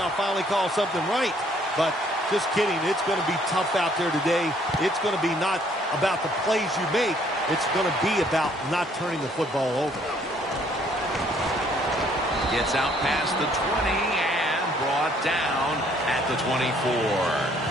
I'll finally call something right. But just kidding. It's going to be tough out there today. It's going to be not about the plays you make. It's going to be about not turning the football over. Gets out past the 20 and brought down at the 24.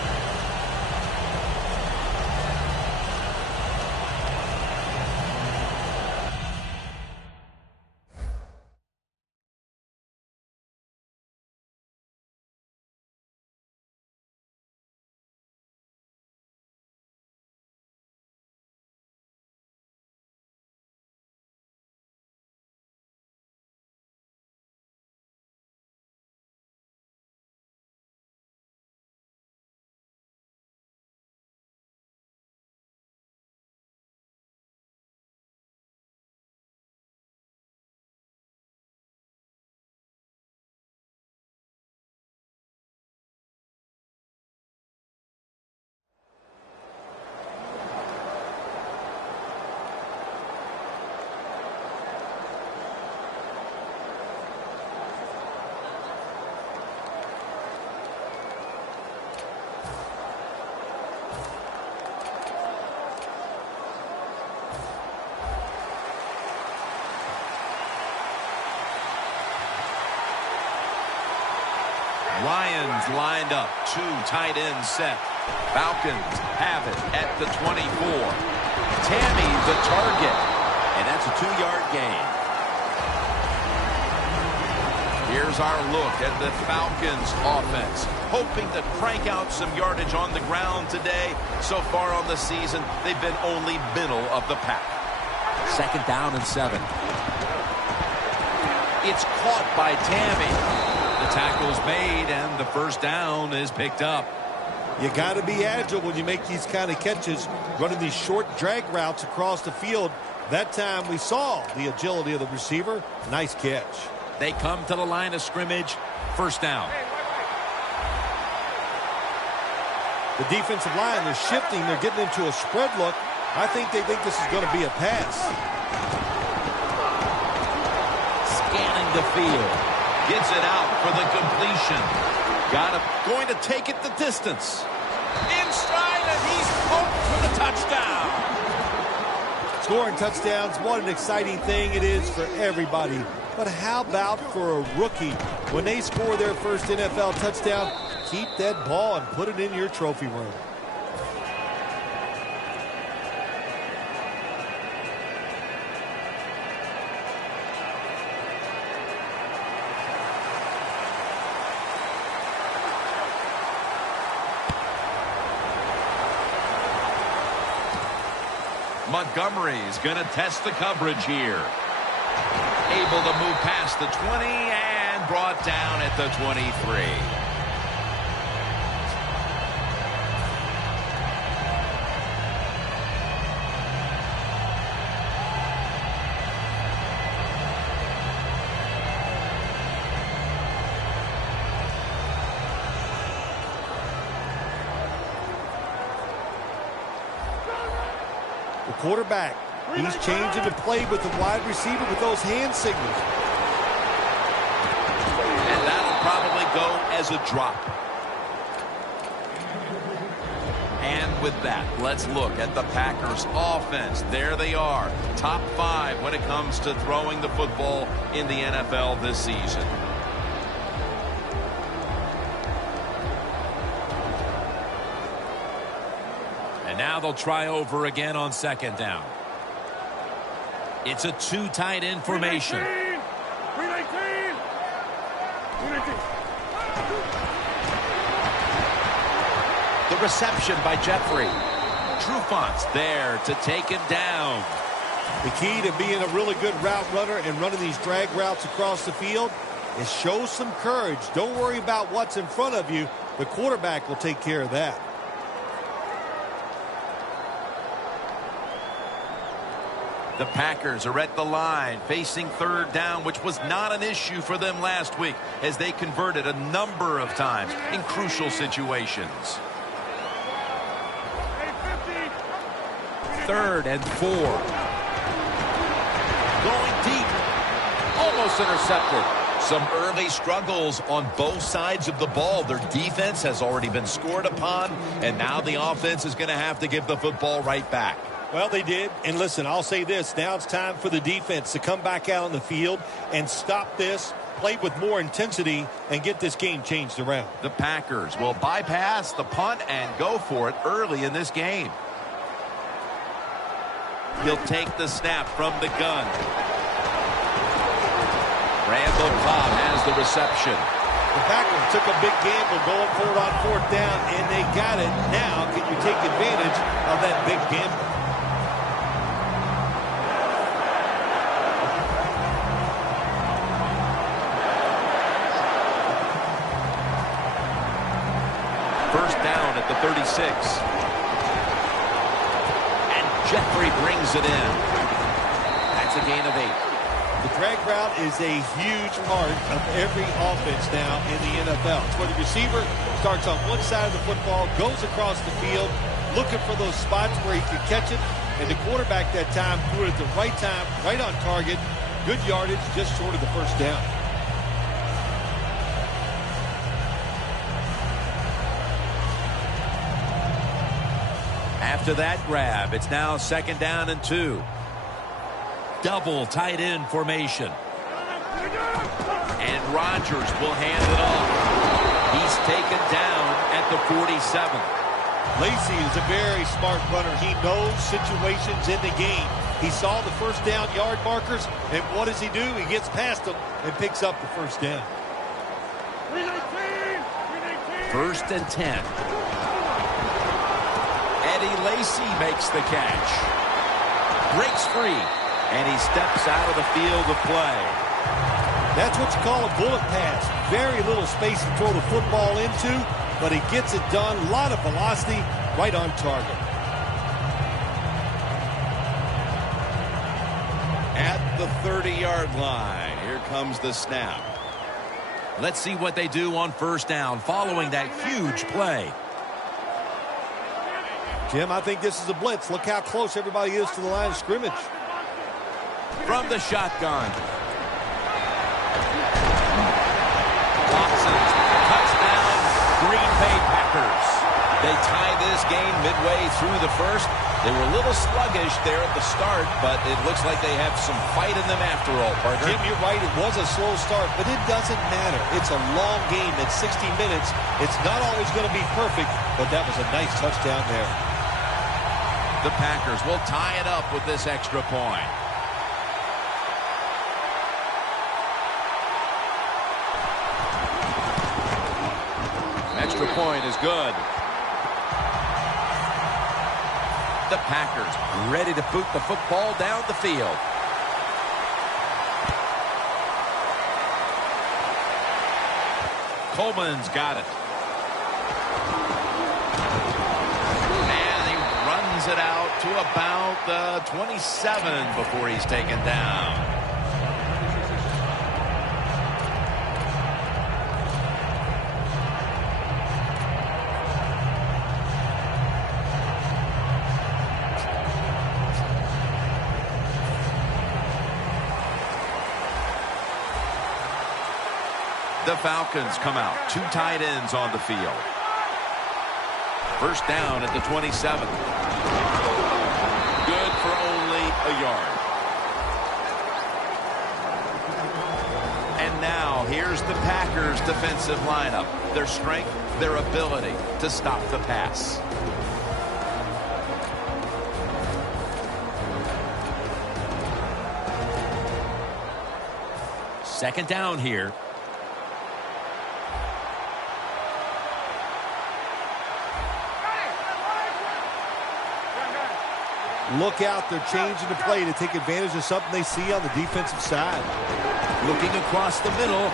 Lions lined up, 2 tight ends set. Falcons have it at the 24. Tammy the target, and that's a 2-yard gain. Here's our look at the Falcons offense, hoping to crank out some yardage on the ground today. So far on the season, they've been only middle of the pack. 2nd down and 7. It's caught by Tammy. The tackle's made, and the first down is picked up. You got to be agile when you make these kind of catches, running these short drag routes across the field. That time we saw the agility of the receiver. Nice catch. They come to the line of scrimmage. First down. The defensive line, they're shifting. They're getting into a spread look. I think they think this is going to be a pass. Scanning the field. Gets it out for the completion. Going to take it the distance. In stride, and he's poked for the touchdown. Scoring touchdowns, what an exciting thing it is for everybody. But how about for a rookie? When they score their first NFL touchdown, keep that ball and put it in your trophy room. Montgomery's going to test the coverage here. Able to move past the 20 and brought down at the 23. Quarterback, he's changing the play with the wide receiver with those hand signals. And that'll probably go as a drop. And with that, let's look at the Packers offense. There they are, top 5 when it comes to throwing the football in the NFL this season. Now they'll try over again on 2nd down. It's a 2 tight end formation. 319. The reception by Jeffrey. Trufant's there to take him down. The key to being a really good route runner and running these drag routes across the field is show some courage. Don't worry about what's in front of you. The quarterback will take care of that. The Packers are at the line, facing 3rd down, which was not an issue for them last week as they converted a number of times in crucial situations. 3rd and 4. Going deep. Almost intercepted. Some early struggles on both sides of the ball. Their defense has already been scored upon, and now the offense is going to have to give the football right back. Well, they did. And listen, I'll say this. Now it's time for the defense to come back out on the field and stop this, play with more intensity, and get this game changed around. The Packers will bypass the punt and go for it early in this game. He'll take the snap from the gun. Randall Cobb has the reception. The Packers took a big gamble going for it on 4th down, and they got it. Now, can you take advantage of that big gamble? First down at the 36. And Jeffrey brings it in. That's a gain of 8. The drag route is a huge part of every offense now in the NFL. It's where the receiver starts on one side of the football, goes across the field, looking for those spots where he can catch it, and the quarterback that time threw it at the right time, right on target. Good yardage, just short of the first down. After that grab, it's now 2nd down and 2. Double tight end formation. And Rodgers will hand it off. He's taken down at the 47. Lacy is a very smart runner. He knows situations in the game. He saw the first down yard markers, and what does he do? He gets past them and picks up the first down. 1st and 10. Eddie Lacy makes the catch. Breaks free. And he steps out of the field of play. That's what you call a bullet pass. Very little space to throw the football into, but he gets it done. A lot of velocity, right on target. At the 30-yard line, here comes the snap. Let's see what they do on 1st down following that huge play. Jim, I think this is a blitz. Look how close everybody is to the line of scrimmage. From the shotgun. Watson, touchdown, Green Bay Packers. They tie this game midway through the first. They were a little sluggish there at the start, but it looks like they have some fight in them after all, partner. Jim, you're right. It was a slow start, but it doesn't matter. It's a long game. It's 60 minutes. It's not always going to be perfect, but that was a nice touchdown there. The Packers will tie it up with this extra point. Extra point is good. The Packers ready to boot the football down the field. Coleman's got it. And he runs it out to about the 27 before he's taken down. The Falcons come out. 2 tight ends on the field. First down at the 27. Good for only a yard. And now here's the Packers defensive lineup. Their strength, their ability to stop the pass. Second down here. Look out, they're changing the play to take advantage of something they see on the defensive side. Looking across the middle,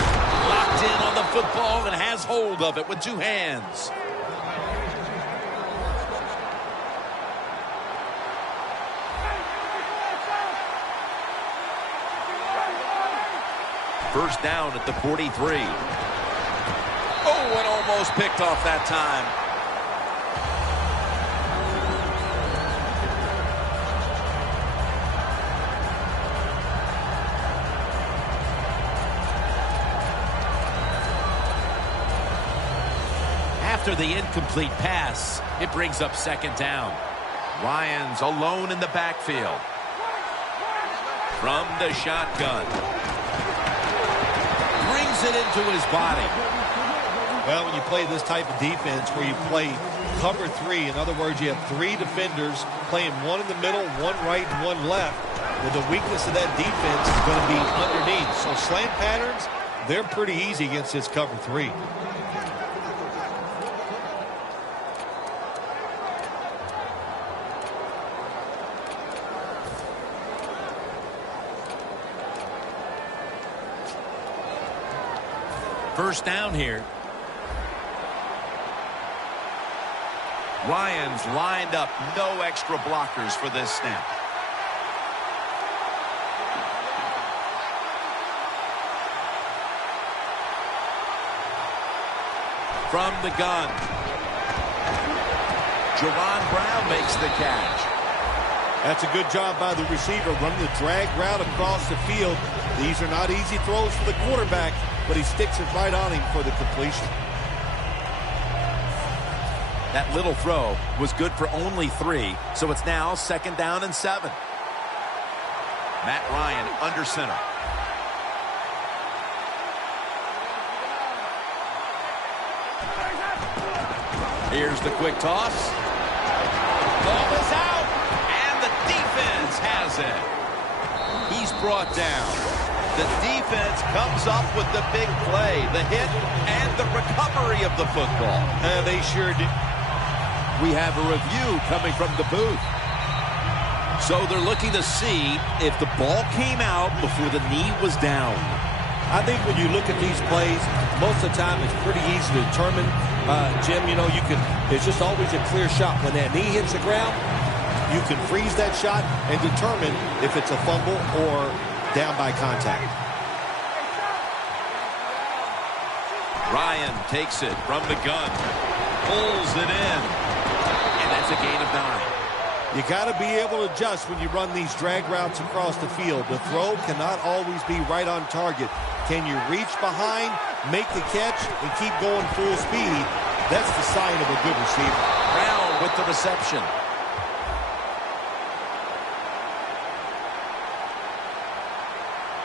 locked in on the football and has hold of it with 2 hands. First down at the 43. Oh, and almost picked off that time. After the incomplete pass, it brings up second down. Ryan's alone in the backfield. From the shotgun. Brings it into his body. Well, when you play this type of defense where you play cover 3, in other words, you have 3 defenders playing one in the middle, one right, and one left. Well, the weakness of that defense is going to be underneath. So slant patterns, they're pretty easy against this cover 3. First down here. Ryan's lined up, no extra blockers for this snap. From the gun. Jaron Brown makes the catch. That's a good job by the receiver, running the drag route across the field. These are not easy throws for the quarterback, but he sticks it right on him for the completion. That little throw was good for only 3, so it's now second down and 7. Matt Ryan under center. Here's the quick toss. Ball is out, and the defense has it. He's brought down. The defense comes up with the big play, the hit, and the recovery of the football. They sure did. We have a review coming from the booth. So they're looking to see if the ball came out before the knee was down. I think when you look at these plays, most of the time it's pretty easy to determine. Jim, you know, it's just always a clear shot. When that knee hits the ground, you can freeze that shot and determine if it's a fumble or down by contact. Ryan takes it from the gun, pulls it in, and that's a gain of 9. You got to be able to adjust when you run these drag routes across the field. The throw cannot always be right on target. Can you reach behind, make the catch, and keep going full speed? That's the sign of a good receiver. Brown with the reception.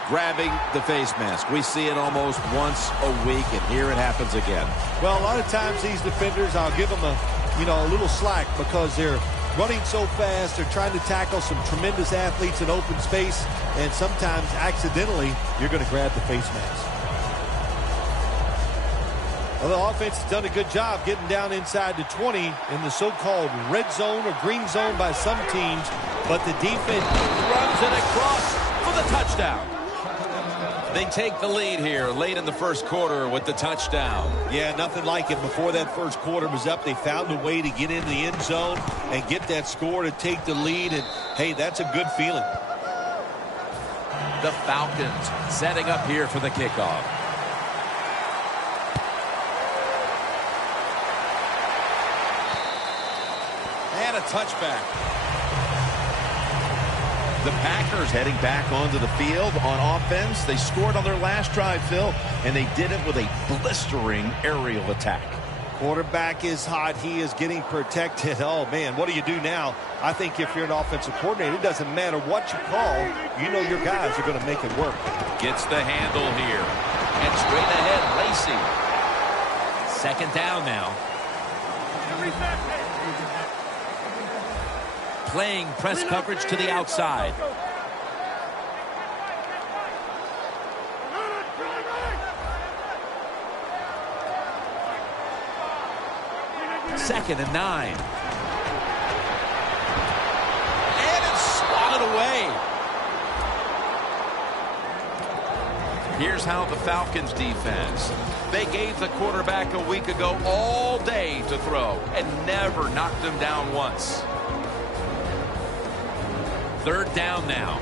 Grabbing the face mask. We see it almost once a week, and here it happens again. Well, a lot of times these defenders, I'll give them a little slack because they're running so fast. They're trying to tackle some tremendous athletes in open space, and sometimes accidentally you're going to grab the face mask. Well, the offense has done a good job getting down inside the 20 in the so-called red zone or green zone by some teams, but the defense runs it across for the touchdown. They take the lead here late in the first quarter with the touchdown. Yeah, nothing like it. Before that first quarter was up, they found a way to get into the end zone and get that score to take the lead, and hey, that's a good feeling. The Falcons setting up here for the kickoff. And a touchback. The Packers heading back onto the field on offense. They scored on their last drive, Phil, and they did it with a blistering aerial attack. Quarterback is hot. He is getting protected. Oh, man, what do you do now? I think if you're an offensive coordinator, it doesn't matter what you call. You know your guys are going to make it work. Gets the handle here. And straight ahead, Lacey. Second down now. Playing press coverage to the outside. Second and 9. And it's swatted away. Here's how the Falcons defense. They gave the quarterback a week ago all day to throw and never knocked him down once. Third down now.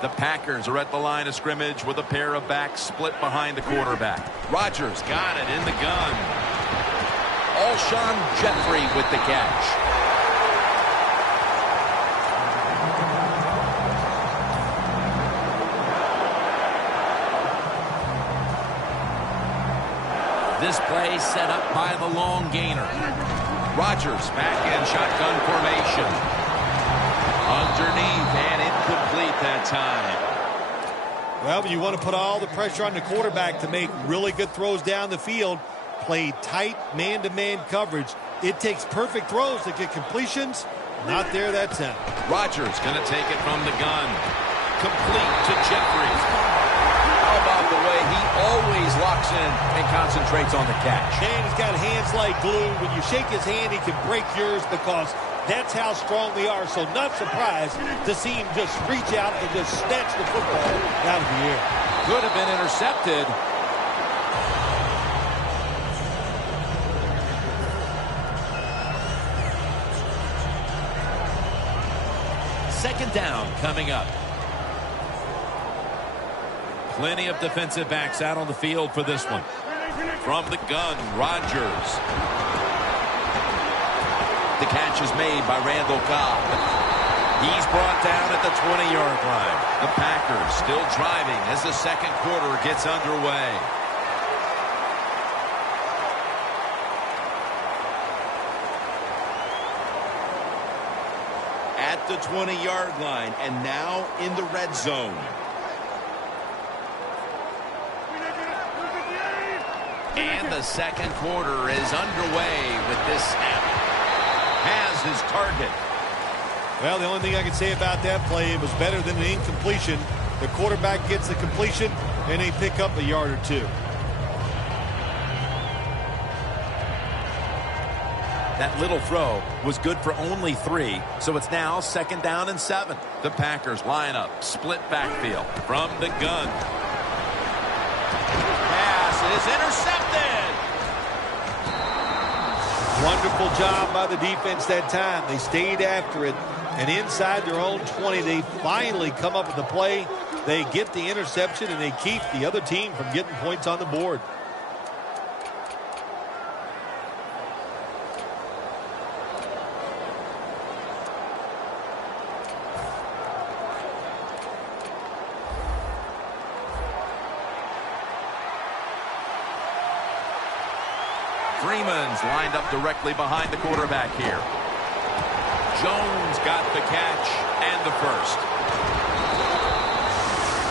The Packers are at the line of scrimmage with a pair of backs split behind the quarterback. Rodgers got it in the gun. Alshon Jeffrey with the catch. This play set up by the long gainer. Rodgers back in shotgun formation. Underneath and incomplete that time. Well, you want to put all the pressure on the quarterback to make really good throws down the field. Play tight man-to-man coverage. It takes perfect throws to get completions. Not there that time. Rodgers going to take it from the gun. Complete to Jeffries. How about the way he always locks in and concentrates on the catch? And he's got hands like glue. When you shake his hand, he can break yours because that's how strong they are. So not surprised to see him just reach out and just snatch the football out of the air. Could have been intercepted. Second down coming up. Plenty of defensive backs out on the field for this one. From the gun, Rodgers. The catch is made by Randall Cobb. He's brought down at the 20-yard line. The Packers still driving as the second quarter gets underway. At the 20-yard line and now in the red zone. And the second quarter is underway with this snap. Has his target. Well, the only thing I can say about that play, it was better than an incompletion. The quarterback gets the completion, and they pick up a yard or two. That little throw was good for only 3, so it's now second down and 7. The Packers line up, split backfield from the gun. Pass is intercepted. Wonderful job by the defense that time. They stayed after it, and inside their own 20, they finally come up with the play. They get the interception, and they keep the other team from getting points on the board. Freeman's lined up directly behind the quarterback here. Jones got the catch and the first.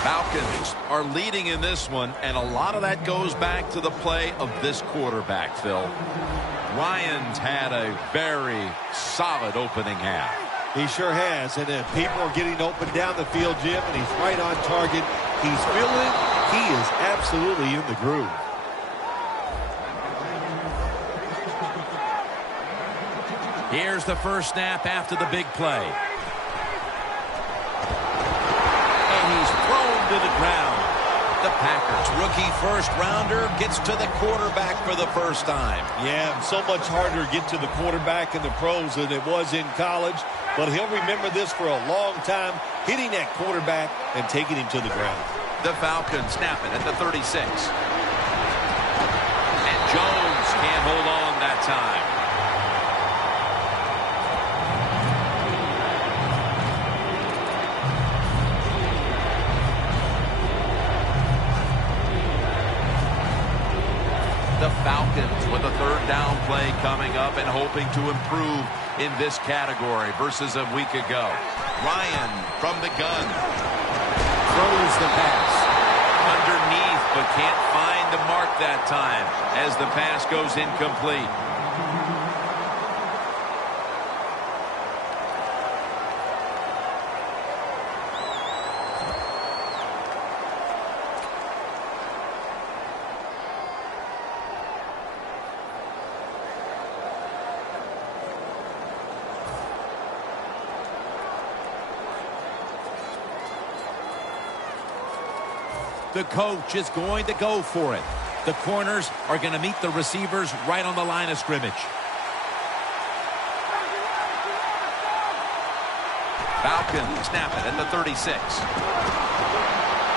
Falcons are leading in this one, and a lot of that goes back to the play of this quarterback, Phil. Ryan's had a very solid opening half. He sure has, and people are getting open down the field, Jim, and he's right on target. He's feeling it. He is absolutely in the groove. Here's the first snap after the big play. And he's thrown to the ground. The Packers rookie first rounder gets to the quarterback for the first time. Yeah, so much harder to get to the quarterback in the pros than it was in college. But he'll remember this for a long time, hitting that quarterback and taking him to the ground. The Falcons snap it at the 36. And Jones can't hold on that time. The Falcons with a third down play coming up and hoping to improve in this category versus a week ago. Ryan from the gun. Throws the pass. Underneath, but can't find the mark that time as the pass goes incomplete. The coach is going to go for it. The corners are going to meet the receivers right on the line of scrimmage. Falcons snap it at the 36.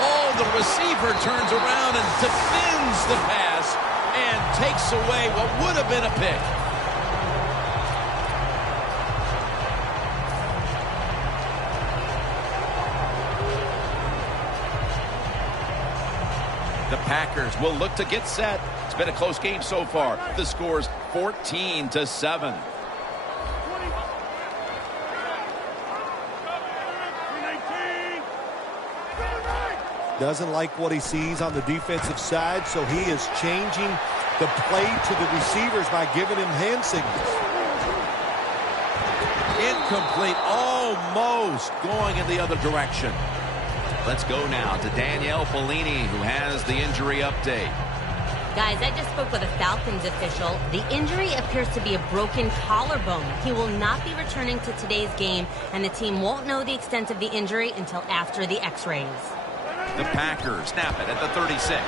Oh, the receiver turns around and defends the pass and takes away what would have been a pick. The Packers will look to get set. It's been a close game so far. The score's 14-7. Doesn't like what he sees on the defensive side, so he is changing the play to the receivers by giving him hand signals. Incomplete, almost going in the other direction. Let's go now to Danielle Bellini, who has the injury update. Guys, I just spoke with a Falcons official. The injury appears to be a broken collarbone. He will not be returning to today's game, and the team won't know the extent of the injury until after the x-rays. The Packers snap it at the 36.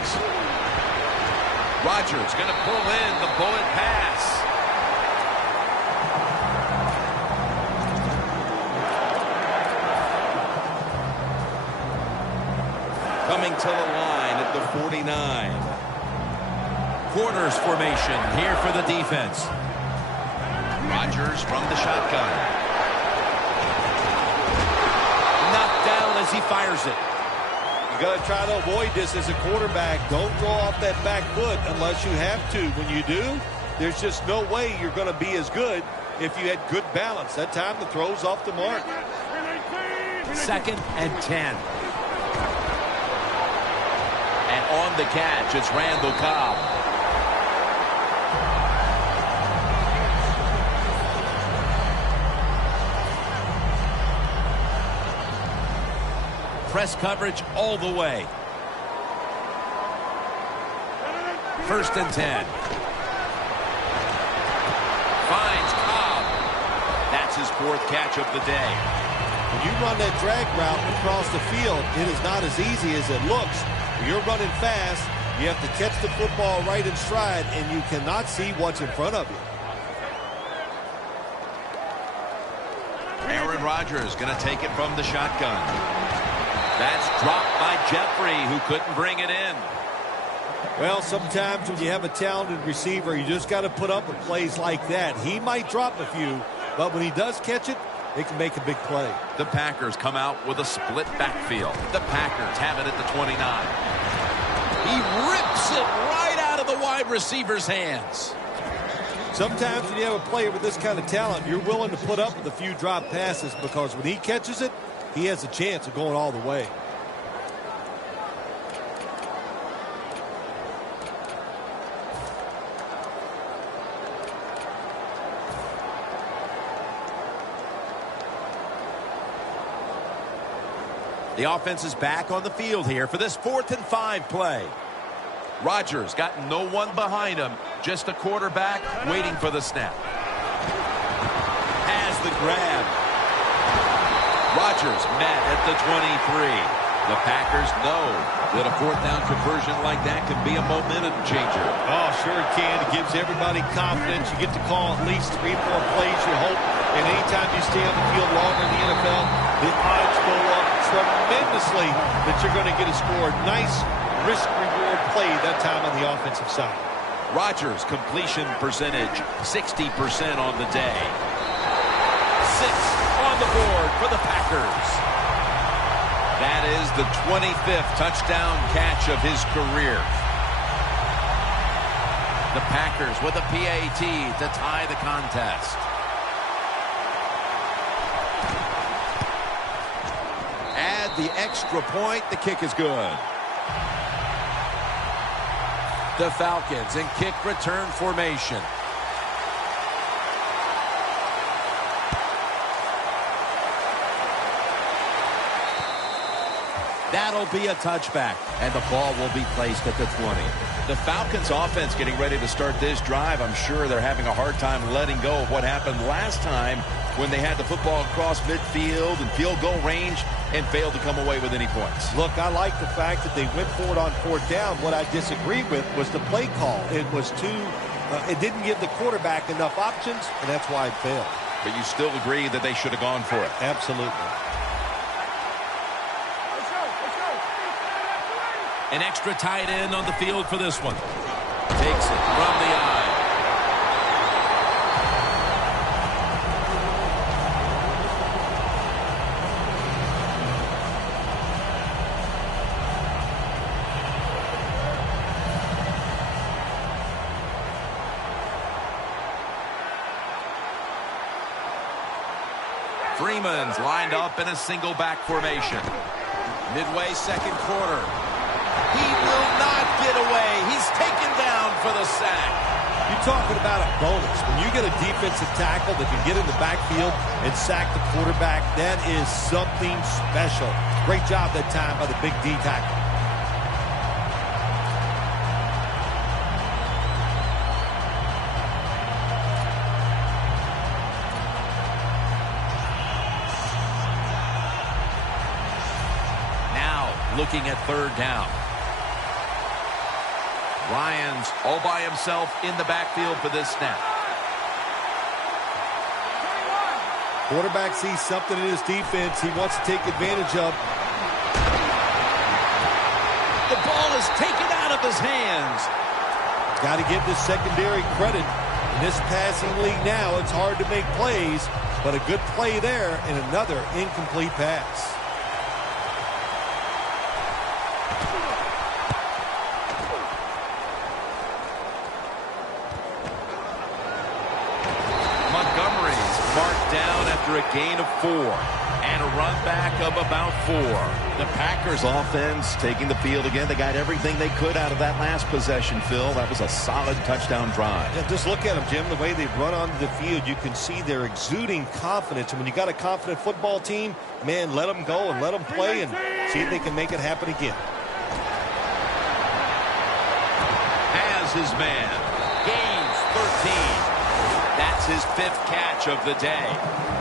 Rodgers going to pull in the bullet pass. Coming to the line at the 49. Corners formation here for the defense. Rodgers from the shotgun. Knocked down as he fires it. You got to try to avoid this as a quarterback. Don't throw off that back foot unless you have to. When you do, there's just no way you're going to be as good if you had good balance. That time the throw's off the mark. 2nd and 10. And on the catch, it's Randall Cobb. Press coverage all the way. 1st and 10. Finds Cobb. That's his 4th catch of the day. When you run that drag route across the field, it is not as easy as it looks. When you're running fast, you have to catch the football right in stride, and you cannot see what's in front of you. Aaron Rodgers going to take it from the shotgun. That's dropped by Jeffrey, who couldn't bring it in. Well, sometimes when you have a talented receiver, you just got to put up with plays like that. He might drop a few, but when he does catch it, it can make a big play. The Packers come out with a split backfield. The Packers have it at the 29. He rips it right out of the wide receiver's hands. Sometimes when you have a player with this kind of talent, you're willing to put up with a few drop passes because when he catches it, he has a chance of going all the way. The offense is back on the field here for this 4th and 5 play. Rodgers got no one behind him, just a quarterback waiting for the snap. Has the grab. Rodgers met at the 23. The Packers know that a 4th down conversion like that can be a momentum changer. Oh, sure it can. It gives everybody confidence. You get to call at least 3 or 4 plays, you hope. And anytime you stay on the field longer in the NFL, the odds go up tremendously that you're going to get a score. Nice risk-reward play that time on the offensive side. Rodgers' completion percentage, 60% on the day. 6 on the board for the Packers. That is the 25th touchdown catch of his career. The Packers with a PAT to tie the contest. Add the extra point. The kick is good. The Falcons in kick return formation. That'll be a touchback, and the ball will be placed at the 20. The Falcons offense getting ready to start this drive. I'm sure they're having a hard time letting go of what happened last time when they had the football across midfield and field goal range and failed to come away with any points. Look, I like the fact that they went for it on 4th down. What I disagree with was the play call. It was it didn't give the quarterback enough options, and that's why it failed. But you still agree that they should have gone for it? Absolutely. An extra tight end on the field for this one. Takes it from the eye. Freeman's lined up in a single back formation. Midway second quarter. He will not get away. He's taken down for the sack. You're talking about a bonus. When you get a defensive tackle that can get in the backfield and sack the quarterback, that is something special. Great job that time by the big D tackle. Looking at third down. Ryans all by himself in the backfield for this snap. Quarterback sees something in his defense he wants to take advantage of. The ball is taken out of his hands. Got to give this secondary credit. In this passing league now, it's hard to make plays, but a good play there and another incomplete pass. After a gain of 4 and a run back of about 4. The Packers offense taking the field again. They got everything they could out of that last possession, Phil. That was a solid touchdown drive. Yeah, just look at them, Jim. The way they run onto the field, you can see they're exuding confidence. And when you got a confident football team, man, let them go and let them play and see if they can make it happen again. Has his man. Gains 13. That's his 5th catch of the day.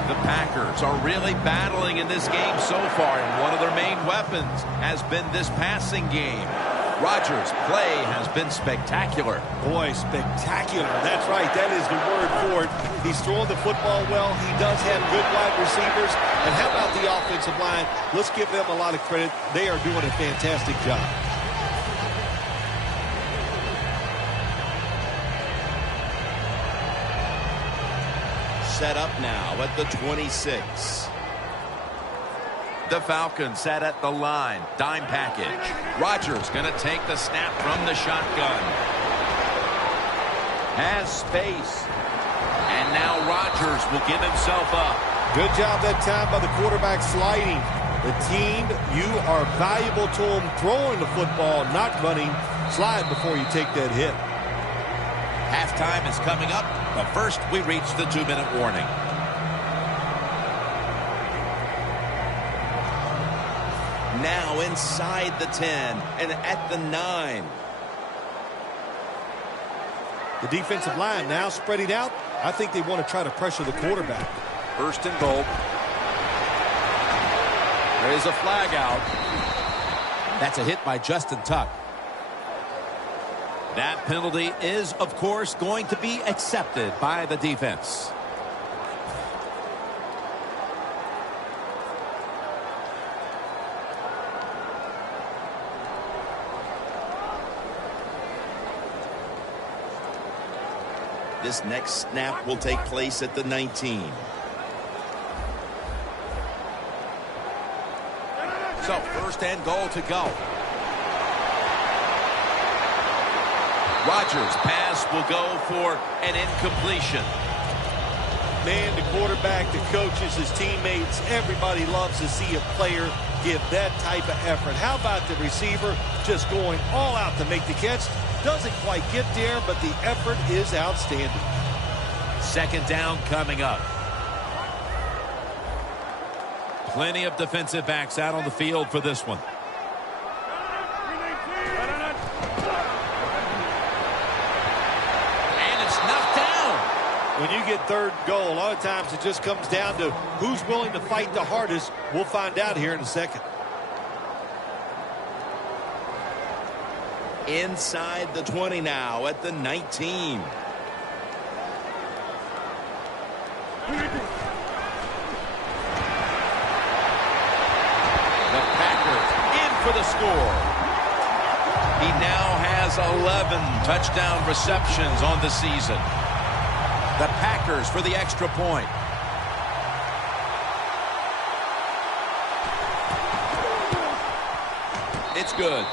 The Packers are really battling in this game so far, and one of their main weapons has been this passing game. Rodgers' play has been spectacular. Boy, spectacular. That's right. That is the word for it. He's throwing the football well. He does have good wide receivers. And how about the offensive line? Let's give them a lot of credit. They are doing a fantastic job. Set up now at the 26. The Falcons set at the line. Dime package. Rodgers going to take the snap from the shotgun. Has space. And now Rodgers will give himself up. Good job that time by the quarterback sliding. The team, you are valuable to them throwing the football, not running. Slide before you take that hit. Halftime is coming up, but first we reach the 2-minute warning. Now inside the 10 and at the 9. The defensive line now spreading out. I think they want to try to pressure the quarterback. First and goal. There is a flag out. That's a hit by Justin Tuck. That penalty is, of course, going to be accepted by the defense. This next snap will take place at the 19. So, first and goal to go. Rodgers' pass will go for an incompletion. Man, the quarterback, the coaches, his teammates, everybody loves to see a player give that type of effort. How about the receiver just going all out to make the catch? Doesn't quite get there, but the effort is outstanding. Second down coming up. Plenty of defensive backs out on the field for this one. When you get third goal, a lot of times it just comes down to who's willing to fight the hardest. We'll find out here in a second. Inside the 20 now at the 19. The Packers in for the score. He now has 11 touchdown receptions on the season. The Packers for the extra point. It's good.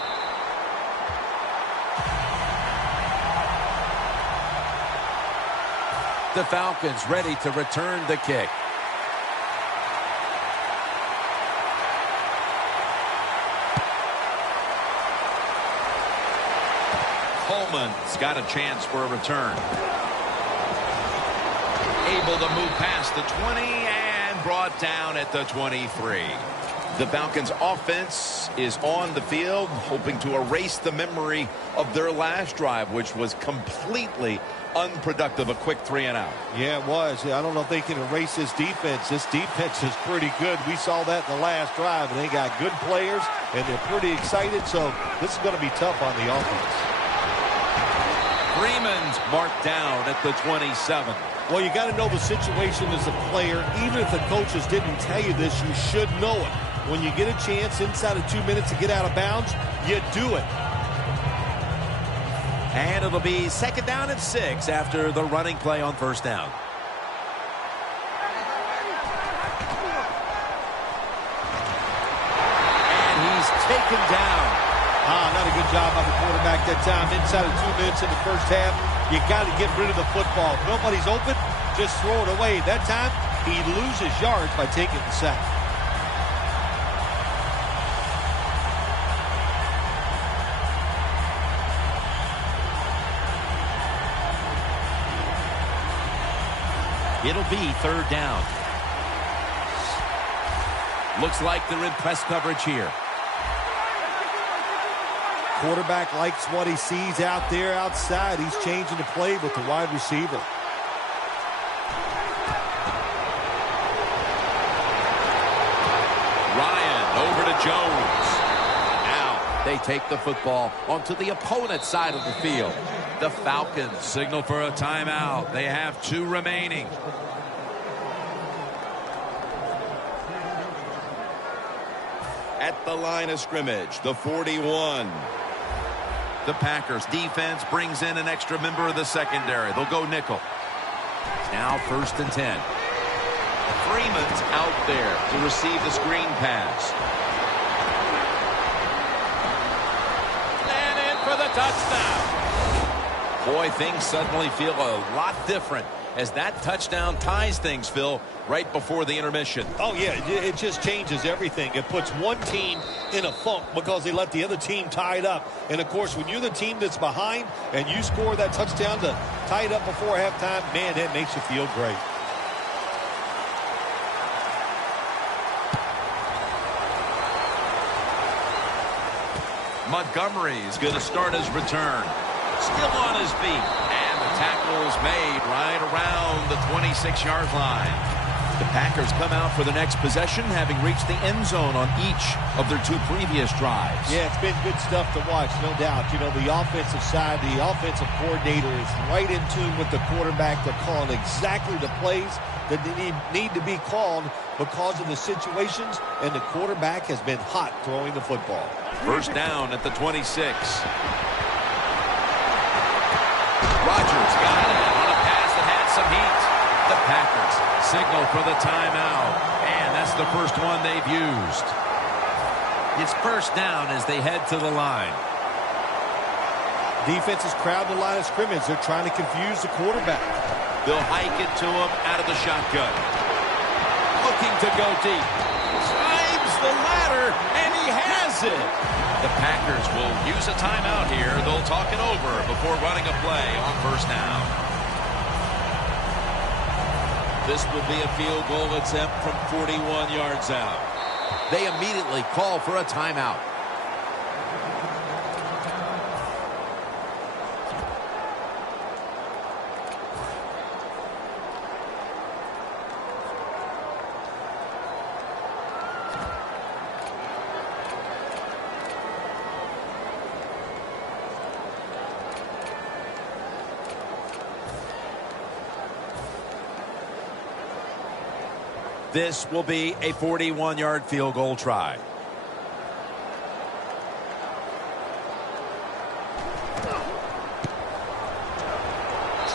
The Falcons ready to return the kick. Coleman's got a chance for a return. Able to move past the 20 and brought down at the 23. The Falcons offense is on the field, hoping to erase the memory of their last drive, which was completely unproductive, a quick 3-and-out. Yeah, it was. I don't know if they can erase this defense. This defense is pretty good. We saw that in the last drive, and they got good players, and they're pretty excited, so this is going to be tough on the offense. Freeman's marked down at the 27. Well, you got to know the situation as a player. Even if the coaches didn't tell you this, you should know it. When you get a chance inside of 2 minutes to get out of bounds, you do it. And it'll be 2nd down and 6 after the running play on 1st down. And he's taken down. Not a good job by the quarterback that time. Inside of 2 minutes in the first half, you got to get rid of the football. Nobody's open, just throw it away. That time, he loses yards by taking the sack. It'll be 3rd down. Looks like they're in press coverage here. Quarterback likes what he sees out there outside. He's changing the play with the wide receiver. Ryan over to Jones. Now they take the football onto the opponent's side of the field. The Falcons signal for a timeout. They have 2 remaining. At the line of scrimmage, the 41. The Packers defense brings in an extra member of the secondary. They'll go nickel. Now 1st and 10. Freeman's out there to receive the screen pass. And in for the touchdown. Boy, things suddenly feel a lot different as that touchdown ties things, Phil, right before the intermission. Oh, yeah, it just changes everything. It puts one team in a funk because they let the other team tie it up. And, of course, when you're the team that's behind and you score that touchdown to tie it up before halftime, man, that makes you feel great. Montgomery is going to start his return. Still on his feet. And the tackle's made right around the 26-yard line. The Packers come out for the next possession, having reached the end zone on each of their 2 previous drives. Yeah, it's been good stuff to watch, no doubt. You know, the offensive side, the offensive coordinator is right in tune with the quarterback. They're calling exactly the plays that they need to be called because of the situations, and the quarterback has been hot throwing the football. 1st down at the 26. Rodgers got it on a pass that had some heat. The Packers signal for the timeout, and that's the first one they've used. It's 1st down as they head to the line. Defense is crowding the line of scrimmage. They're trying to confuse the quarterback. They'll hike it to him out of the shotgun. Looking to go deep. Climbs the ladder, and he has it. The Packers will use a timeout here. They'll talk it over before running a play on 1st down. This will be a field goal attempt from 41 yards out. They immediately call for a timeout. This will be a 41-yard field goal try.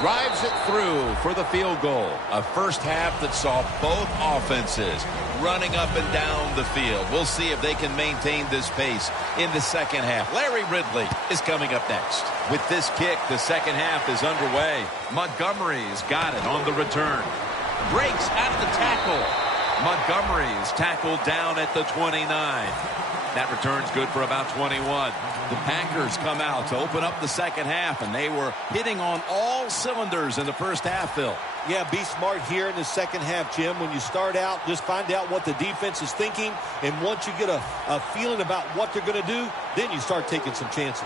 Drives it through for the field goal. A first half that saw both offenses running up and down the field. We'll see if they can maintain this pace in the second half. Larry Ridley is coming up next. With this kick, the second half is underway. Montgomery's got it on the return. Breaks out of the tackle. Montgomery's tackled down at the 29. That return's good for about 21. The Packers come out to open up the second half, and they were hitting on all cylinders in the first half, Phil. Yeah, be smart here in the second half, Jim. When you start out, just find out what the defense is thinking, and once you get a feeling about what they're going to do, then you start taking some chances.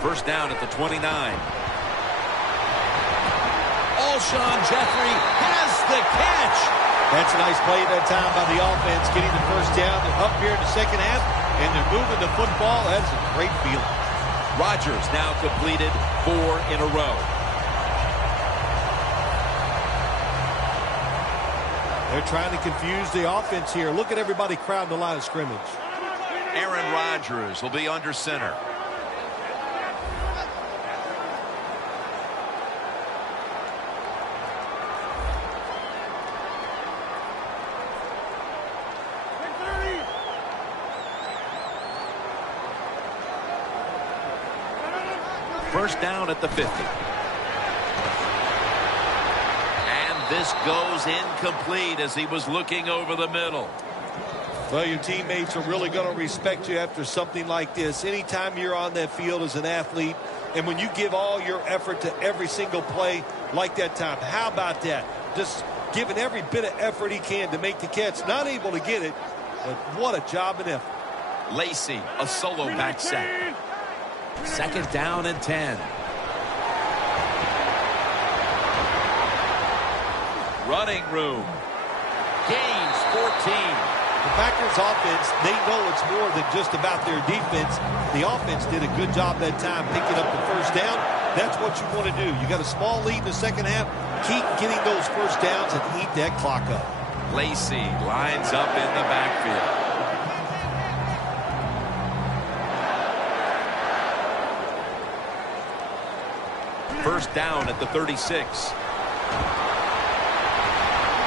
First down at the 29. Alshon Jeffrey has the catch. That's a nice play that time by the offense, getting the first down. They're up here in the second half, and they're moving the football. That's a great feeling. Rodgers now completed 4 in a row. They're trying to confuse the offense here. Look at everybody crowding the line of scrimmage. Aaron Rodgers will be under center. First down at the 50. And this goes incomplete as he was looking over the middle. Well, your teammates are really going to respect you after something like this. Anytime you're on that field as an athlete, and when you give all your effort to every single play like that time, how about that? Just giving every bit of effort he can to make the catch. Not able to get it, but what a job and effort. Lacey, a solo back sack. Second down and 10. Running room. Gains 14. The Packers offense, they know it's more than just about their defense. The offense did a good job that time picking up the first down. That's what you want to do. You got a small lead in the second half. Keep getting those first downs and eat that clock up. Lacey lines up in the backfield. First down at the 36.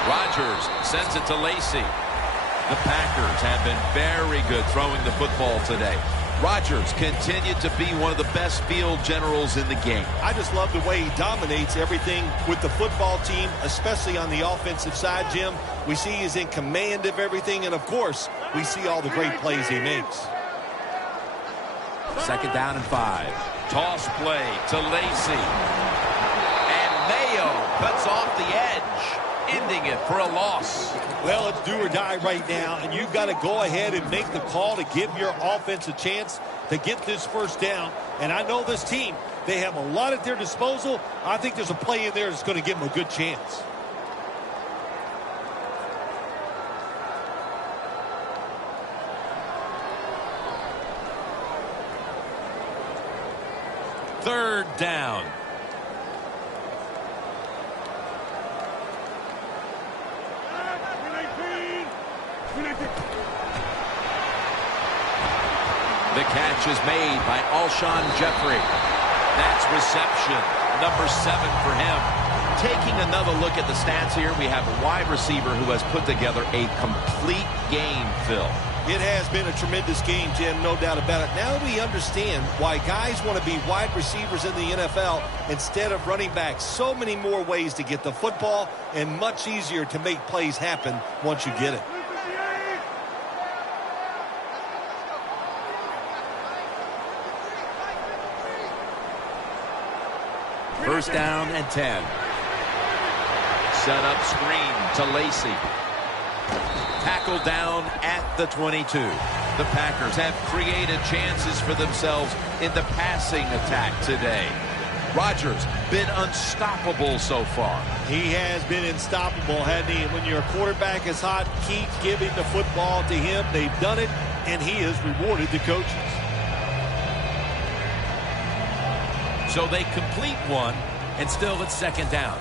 Rodgers sends it to Lacey. The Packers have been very good throwing the football today. Rodgers continued to be one of the best field generals in the game. I just love the way he dominates everything with the football team, especially on the offensive side, Jim. We see he's in command of everything, and of course, we see all the great plays he makes. Second down and 5. Toss play to Lacey. And Mayo cuts off the edge, ending it for a loss. Well, it's do or die right now, and you've got to go ahead and make the call to give your offense a chance to get this first down. And I know this team, they have a lot at their disposal. I think there's a play in there that's going to give them a good chance. Third down. The catch is made by Alshon Jeffrey. That's reception number 7 for him. Taking another look at the stats here, we have a wide receiver who has put together a complete game, Phil. It has been a tremendous game, Jim, no doubt about it. Now we understand why guys want to be wide receivers in the NFL instead of running backs. So many more ways to get the football and much easier to make plays happen once you get it. First down and 10. Set up screen to Lacey. Tackled down at the 22. The Packers have created chances for themselves in the passing attack today. Rodgers been unstoppable so far. He has been unstoppable, hasn't he? When your quarterback is hot, keep giving the football to him. They've done it, and he has rewarded the coaches. So they complete one, and still it's second down.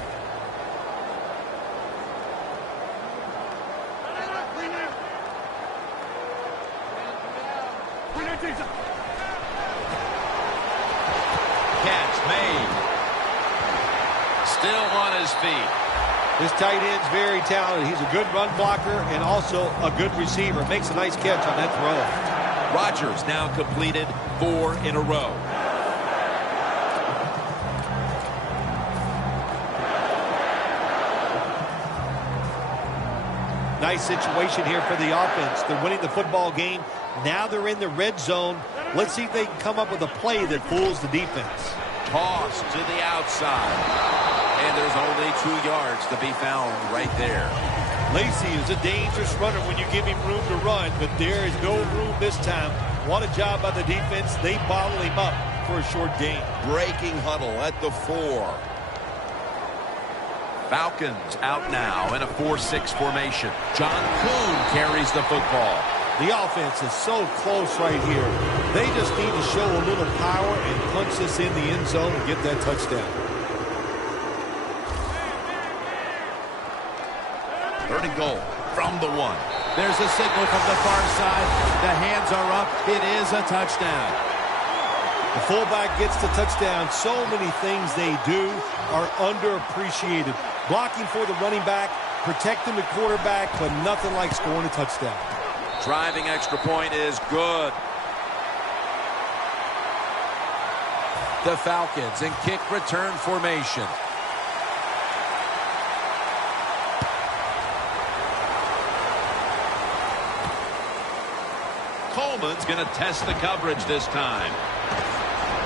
Catch made. Still on his feet. This tight end's very talented. He's a good run blocker and also a good receiver. Makes a nice catch on that throw. Rodgers now completed 4 in a row. Nice situation here for the offense. They're winning the football game. Now they're in the red zone. Let's see if they can come up with a play that fools the defense. Toss to the outside. And there's only 2 yards to be found right there. Lacy is a dangerous runner when you give him room to run, but there is no room this time. What a job by the defense. They bottle him up for a short gain. Breaking huddle at the 4. Falcons out now in a 4-6 formation. John Kuhn carries the football. The offense is so close right here. They just need to show a little power and punch this in the end zone and get that touchdown. 3rd and goal from the 1. There's a signal from the far side. The hands are up. It is a touchdown. The fullback gets the touchdown. So many things they do are underappreciated. Blocking for the running back, protecting the quarterback, but nothing like scoring a touchdown. Driving extra point is good. The Falcons in kick return formation. Coleman's going to test the coverage this time.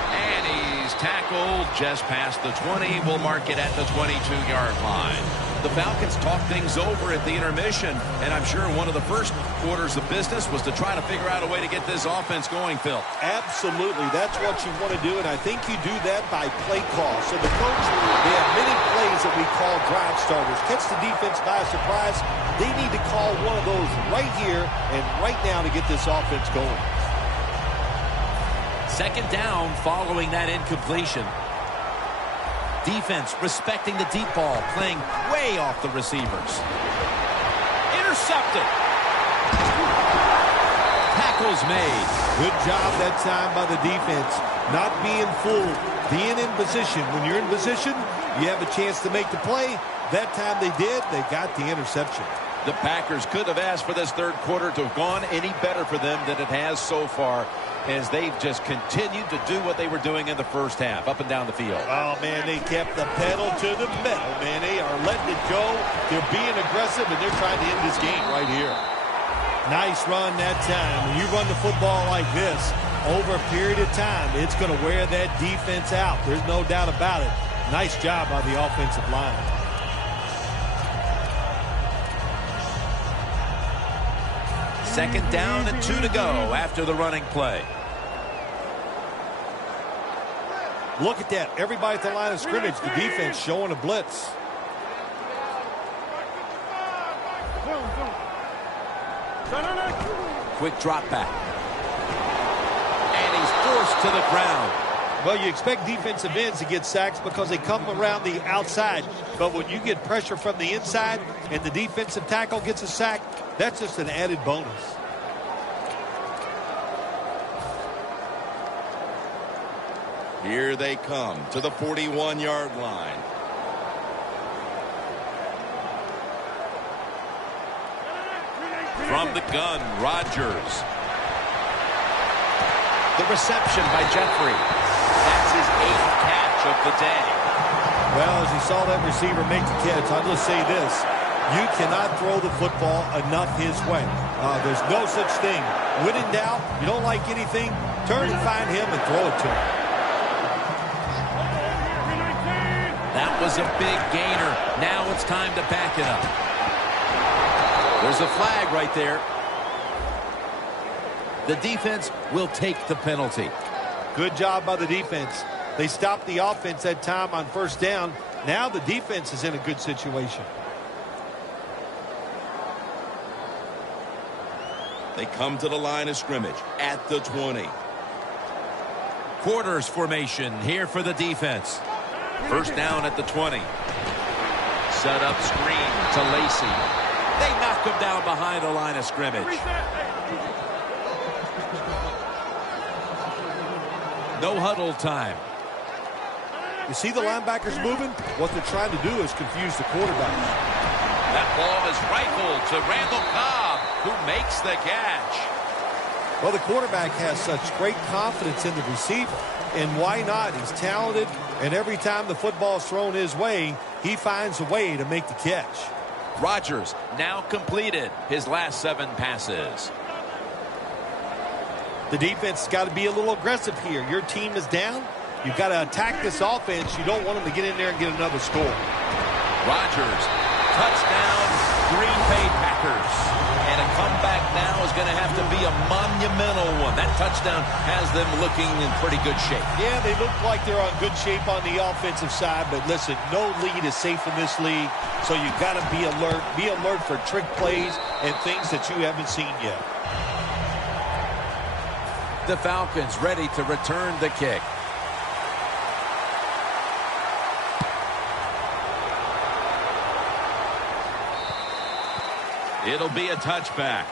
And he's tackled just past the 20. We'll mark it at the 22-yard line. The Falcons talked things over at the intermission, and I'm sure one of the first orders of business was to try to figure out a way to get this offense going, Phil. Absolutely. That's what you want to do, and I think you do that by play call. So the coach, they have many plays that we call drive starters. Catch the defense by surprise. They need to call one of those right here and right now to get this offense going. 2nd down following that incompletion. Defense respecting the deep ball, playing way off the receivers. Intercepted. Tackles made. Good job that time by the defense. Not being fooled, being in position. When you're in position, you have a chance to make the play. That time they did. They got the interception. The Packers could have asked for this 3rd quarter to have gone any better for them than it has so far, as they've just continued to do what they were doing in the first half, up and down the field. Oh, man, they kept the pedal to the metal, man. They are letting it go. They're being aggressive, and they're trying to end this game right here. Nice run that time. When you run the football like this, over a period of time, it's going to wear that defense out. There's no doubt about it. Nice job by the offensive line. Second down and 2 to go after the running play. Look at that. Everybody at the line of scrimmage. The defense showing a blitz. Quick drop back. And he's forced to the ground. Well, you expect defensive ends to get sacks because they come around the outside. But when you get pressure from the inside and the defensive tackle gets a sack, that's just an added bonus. Here they come to the 41-yard line. From the gun, Rodgers. The reception by Jeffrey. That's his 8th catch of the day. Well, as you saw that receiver make the catch, I'll just say this. You cannot throw the football enough his way. There's no such thing. When in doubt, you don't like anything, turn and find him and throw it to him. That was a big gainer. Now it's time to back it up. There's a flag right there. The defense will take the penalty. Good job by the defense. They stopped the offense that time on 1st down. Now the defense is in a good situation. They come to the line of scrimmage at the 20. Quarters formation here for the defense. 1st down at the 20. Set up screen to Lacy. They knock him down behind the line of scrimmage. No huddle time. You see the linebackers moving? What they're trying to do is confuse the quarterback. That ball is rifled to Randall Cobb, who makes the catch. Well, the quarterback has such great confidence in the receiver. And why not? He's talented, and every time the football's thrown his way, he finds a way to make the catch. Rodgers now completed his last 7 passes. The defense has got to be a little aggressive here. Your team is down. You've got to attack this offense. You don't want them to get in there and get another score. Rodgers, touchdown, Green Bay Packers. And a comeback now is going to have to be a monumental one. That touchdown has them looking in pretty good shape. Yeah, they look like they're on good shape on the offensive side, but listen, no lead is safe in this league, so you've got to be alert. Be alert for trick plays and things that you haven't seen yet. The Falcons ready to return the kick. It'll be a touchback.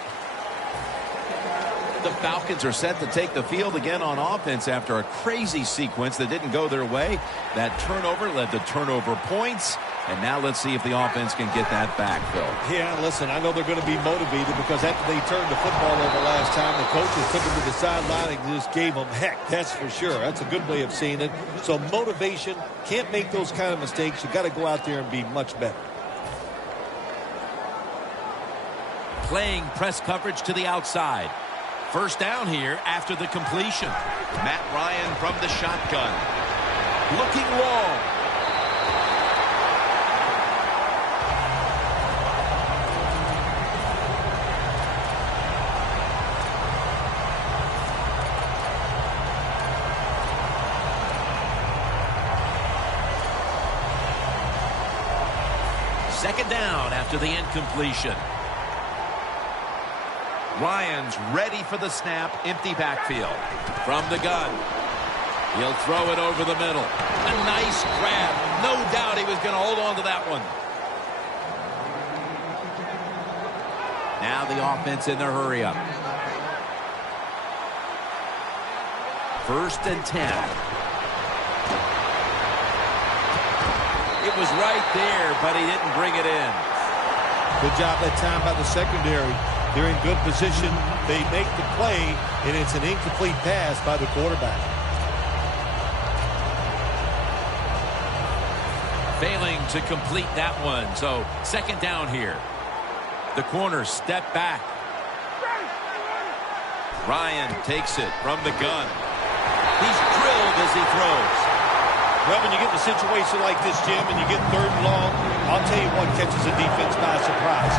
The Falcons are set to take the field again on offense after a crazy sequence that didn't go their way. That turnover led to turnover points. And now let's see if the offense can get that back, Phil. Yeah, listen, I know they're going to be motivated because after they turned the football over last time, the coaches took them to the sideline and just gave them heck. That's for sure. That's a good way of seeing it. So motivation, can't make those kind of mistakes. You got to go out there and be much better. Playing press coverage to the outside. First down here after the completion. Matt Ryan from the shotgun. Looking long. Second down after the incompletion. Ryan's ready for the snap. Empty backfield. From the gun. He'll throw it over the middle. A nice grab. No doubt he was going to hold on to that one. Now the offense in their hurry-up. 1st and 10. It was right there, but he didn't bring it in. Good job that time by the secondary. They're in good position. They make the play, and it's an incomplete pass by the quarterback. Failing to complete that one. So, second down here. The corners step back. Ryan takes it from the gun. He's drilled as he throws. Well, when you get in a situation like this, Jim, and you get 3rd and long, I'll tell you what catches a defense by surprise.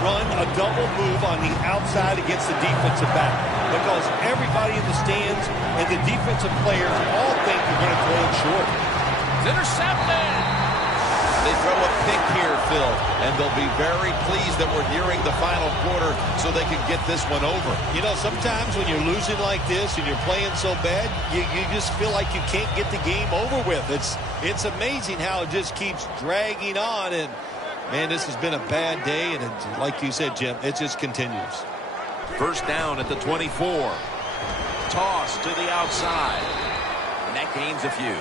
Run a double move on the outside against the defensive back, because everybody in the stands and the defensive players all think you're going to throw it short. It's intercepted. They throw a pick here, Phil, and they'll be very pleased that we're nearing the final quarter so they can get this one over. You know, sometimes when you're losing like this and you're playing so bad, you just feel like you can't get the game over with. It's amazing how it just keeps dragging on, and man, this has been a bad day, and like you said, Jim, it just continues. First down at the 24. Toss to the outside. And that gains a few.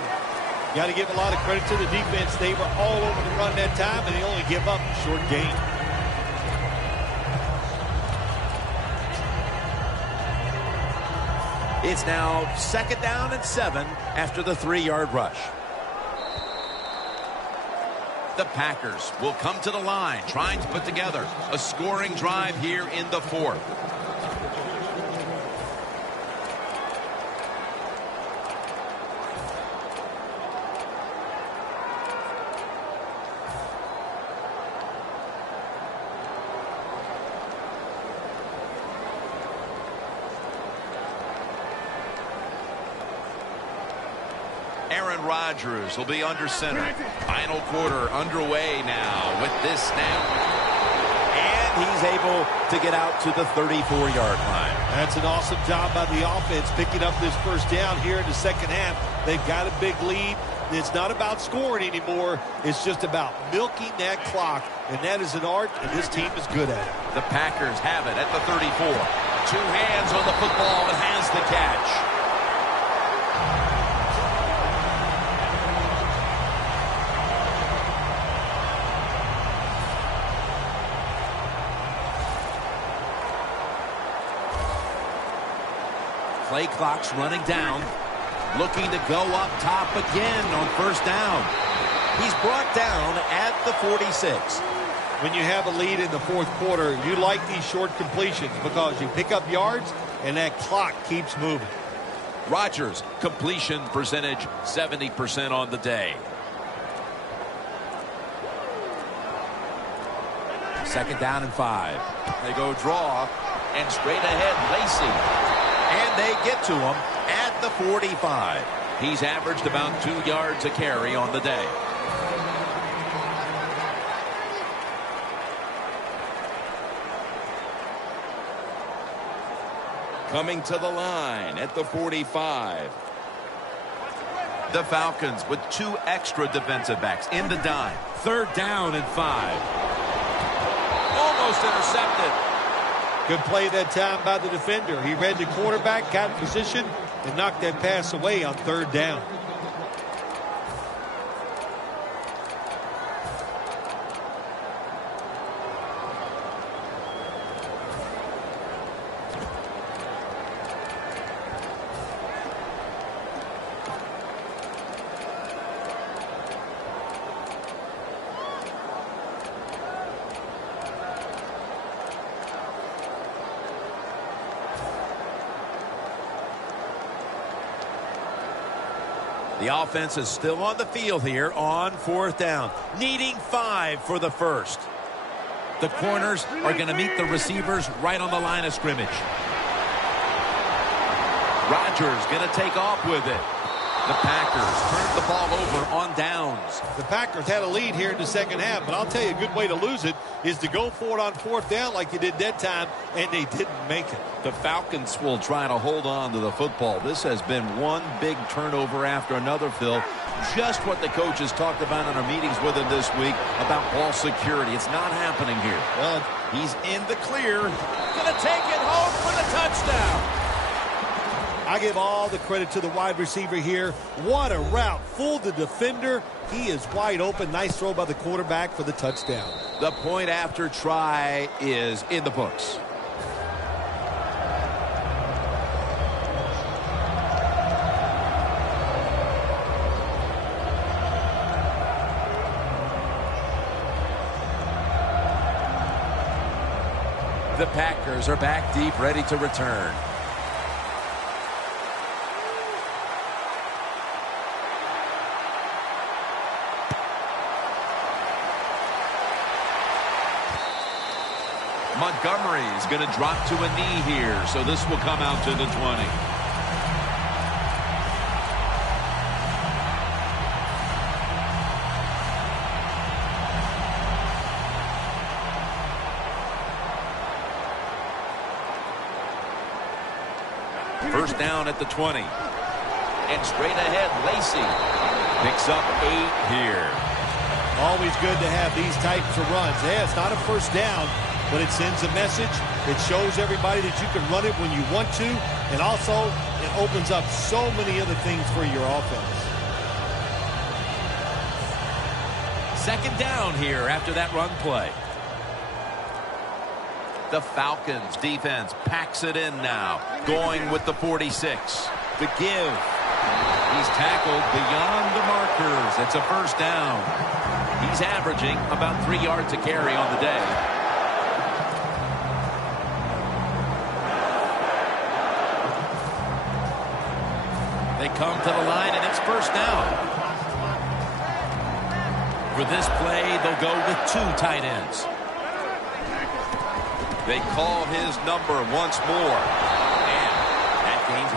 Got to give a lot of credit to the defense. They were all over the run that time, and they only give up a short gain. It's now 2nd down and 7 after the 3-yard rush. The Packers will come to the line, trying to put together a scoring drive here in the 4th. Rodgers will be under center. Final quarter underway now with this snap. And he's able to get out to the 34-yard line. That's an awesome job by the offense picking up this first down here in the second half. They've got a big lead. It's not about scoring anymore. It's just about milking that clock, and that is an art, and this team is good at it. The Packers have it at the 34. 2 hands on the football and has the catch. Play clock's running down. Looking to go up top again on first down. He's brought down at the 46. When you have a lead in the fourth quarter, you like these short completions because you pick up yards and that clock keeps moving. Rodgers, completion percentage 70% on the day. Second down and 5. They go draw, and straight ahead, Lacy. And they get to him at the 45. He's averaged about 2 yards a carry on the day. Coming to the line at the 45. The Falcons with 2 extra defensive backs in the dime. Third down and 5. Almost intercepted. Good play that time by the defender. He read the quarterback, got in position, and knocked that pass away on third down. The offense is still on the field here on fourth down, needing 5 for the first. The corners are going to meet the receivers right on the line of scrimmage. Rodgers going to take off with it. The Packers turned the ball over on downs. The Packers had a lead here in the second half, but I'll tell you a good way to lose it is to go for it on fourth down like they did that time, and they didn't make it. The Falcons will try to hold on to the football. This has been one big turnover after another, Phil. Just what the coaches talked about in our meetings with him this week about ball security. It's not happening here. Well, he's in the clear. Going to take it home for the touchdown. I give all the credit to the wide receiver here. What a route. Fooled the defender. He is wide open. Nice throw by the quarterback for the touchdown. The point after try is in the books. The Packers are back deep, ready to return. Montgomery is going to drop to a knee here, so this will come out to the 20. First down at the 20. And straight ahead, Lacy picks up 8 here. Always good to have these types of runs. Yeah, it's not a first down, but it sends a message. It shows everybody that you can run it when you want to, and also it opens up so many other things for your offense. Second down here after that run play. The Falcons defense packs it in now, going with the 46. The give. He's tackled beyond the markers. It's a first down. He's averaging about 3 yards a carry on the day. They come to the line, and it's first down. For this play, they'll go with 2 tight ends. They call his number once more. And that gains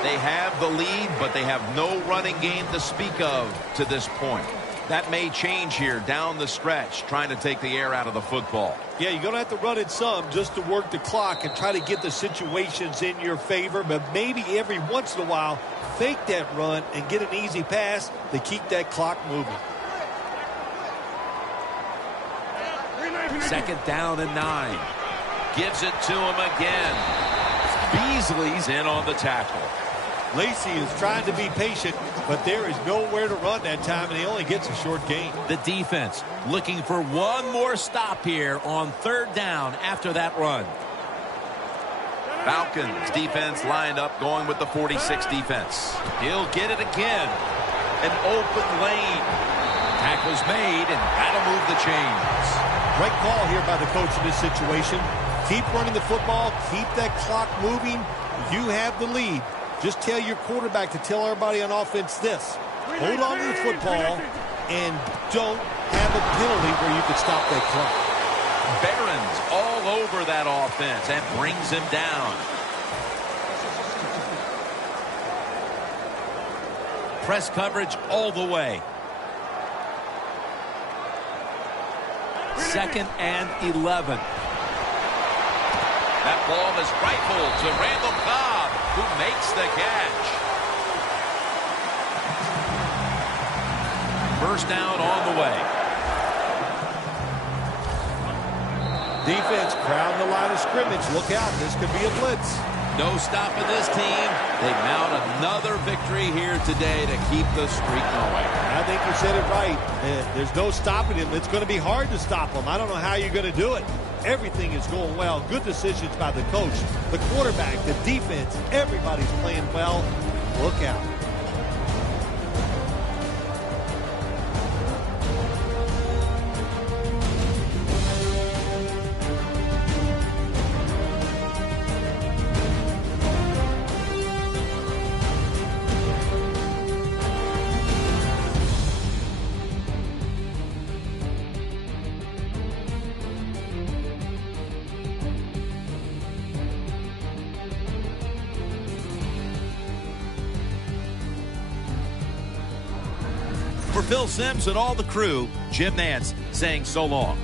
1. They have the lead, but they have no running game to speak of to this point. That may change here down the stretch, trying to take the air out of the football. Yeah, you're going to have to run it some just to work the clock and try to get the situations in your favor, but maybe every once in a while, fake that run and get an easy pass to keep that clock moving. Second down and 9. Gives it to him again. Beasley's in on the tackle. Lacy is trying to be patient, but there is nowhere to run that time, and he only gets a short gain. The defense looking for one more stop here on third down after that run. Falcons defense lined up, going with the 46 defense. He'll get it again. An open lane. Tackle's made, and that'll move the chains. Great call here by the coach in this situation. Keep running the football. Keep that clock moving. You have the lead. Just tell your quarterback to tell everybody on offense this. Hold on to the football and don't have a penalty where you could stop that clock. Barron's all over that offense and brings him down. Press coverage all the way. 2nd and 11. That ball is rifled to Randall Cobb, who makes the catch. First down on the way. Defense crowding the line of scrimmage. Look out, this could be a blitz. No stopping this team. They mount another victory here today to keep the streak going. I think you said it right. There's no stopping him. It's going to be hard to stop him. I don't know how you're going to do it. Everything is going well. Good decisions by the coach, the quarterback, the defense. Everybody's playing well. Look out. For Phil Simms and all the crew, Jim Nantz saying so long.